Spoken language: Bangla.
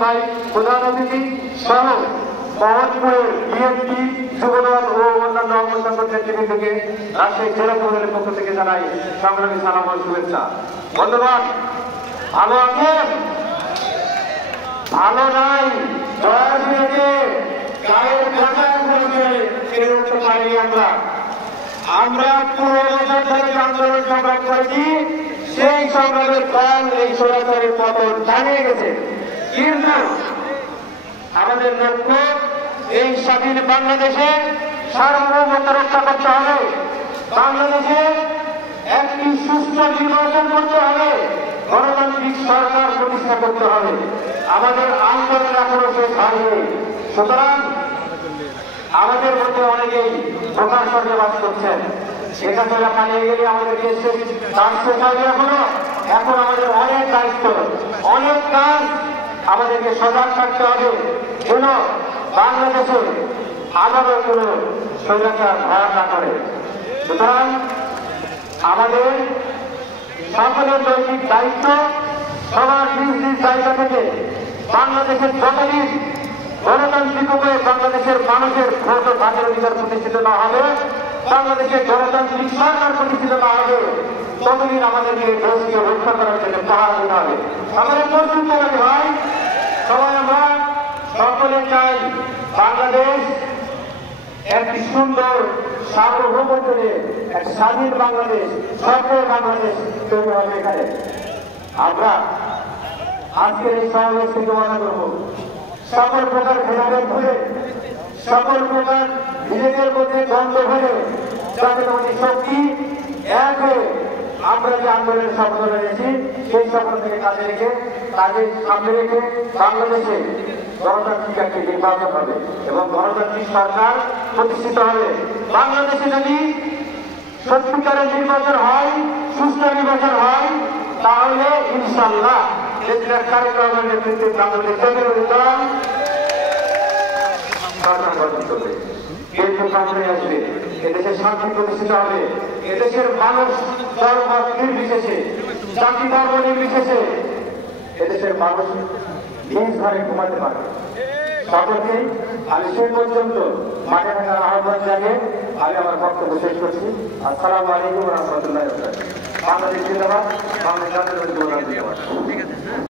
ভাই প্রধান অতিথি সহ মোহাম্মদপুরের বিএনপি যুবদল ও অন্যান্য অঙ্গসংগঠন নেতৃবৃন্দকে রাজশাহী জেলা যুবদলের পক্ষ থেকে জানাই সংগ্রামী সালাম ও শুভেচ্ছা। বন্ধুগণ, ভালো আছেন? ভালো নাই, জয় দিয়েছে গায়ের ভাষায় বলছে ফিরে উঠতে পারি আমরা 15 বছর ধরে আন্দোলন সংগ্রাম করেছি। সেই সংগ্রামের ফল এই সরকারের পতন জানিয়ে গেছে। কিন্তু আমাদের লক্ষ্য এই স্বাধীন বাংলাদেশে সার্বভৌমত্ব রক্ষা করতে হবে, বাংলাদেশে একটি সুষ্ঠু নির্বাচন করতে হবে, গণতান্ত্রিক সরকার প্রতিষ্ঠা করতে হবে। আমাদের আন্দোলন এখনো শেষ হয়নি। সুতরাং আমাদের মধ্যে অনেকেই প্রকাশ স্বর্গে বাস করছেন। সেটা চলে পালিয়ে গেলে আমাদেরকে কাজ শেষ হয়নি এখন আমাদের অনেক দায়িত্ব, অনেক কাজ আমাদেরকে সজাগ থাকতে হবে যেন বাংলাদেশে আবারও কোনো স্বৈরাচার ধরা না করে। সুতরাং আমাদের সকলের নৈতিক দায়িত্ব সবার নিজ নিজ জায়গা থেকে বাংলাদেশের যতদিন গণতান্ত্রিক উপায়ে বাংলাদেশের মানুষের ভোট ও ভাগের অধিকার প্রতিষ্ঠিত না হবে, বাংলাদেশের গণতান্ত্রিক সরকার প্রতিষ্ঠিত না হবে, ততদিন আমাদেরকে দেশকে রক্ষা করার জন্য পাহাড় দিতে হবে। আমাদের প্রস্তুত থাকতে হয়। সবাই আমরা সকলে চাই বাংলাদেশ একটি সুন্দর সার্বভৌমত্ব নিয়ে এক স্বাধীন বাংলাদেশ, সফল বাংলাদেশ তৈরি হবে। এখানে আমরা আজকের এই সমাবেশ থেকে মনে করব সকল প্রকার ভেদাভেদ ভুলে, সকল প্রকার নিজেদের মধ্যে দ্বন্দ্ব ভুলে জাতীয়তাবাদী শক্তি এক হয়ে আমরা যে আন্দোলনের শপথ নিয়েছি সেই শপথ থেকে কাজে সামনে রেখে বাংলাদেশে গণতান্ত্রিক একটি নির্বাচন হবে এবং গণতান্ত্রিক সরকার প্রতিষ্ঠিত হবে। বাংলাদেশে যদি সত্যিকারের নির্বাচন হয়, সুস্থ নির্বাচন হয়, তাহলে ইনশাল্লাহ কার্যক্রমের নেতৃত্বে বাংলাদেশ আসবে, এদেশের শান্তি প্রতিষ্ঠিত হবে, এদেশের মানুষ ধর্ম নির্বিশেষে, জাতি ধর্ম নির্বিশেষে এদেশের মানুষ নিজ ঘরে ঘুমাতে পারবে। সকলকেই আমি সেই পর্যন্ত মাঠে থাকার আহ্বান জানিয়ে আমি আমার বক্তব্য শেষ করছি। আসসালামু আলাইকুম রহমতুল্লাহ। বাংলাদেশ জিন্দাবাদ, বাংলাদেশ জাতীয়তাবাদী দল জিন্দাবাদ।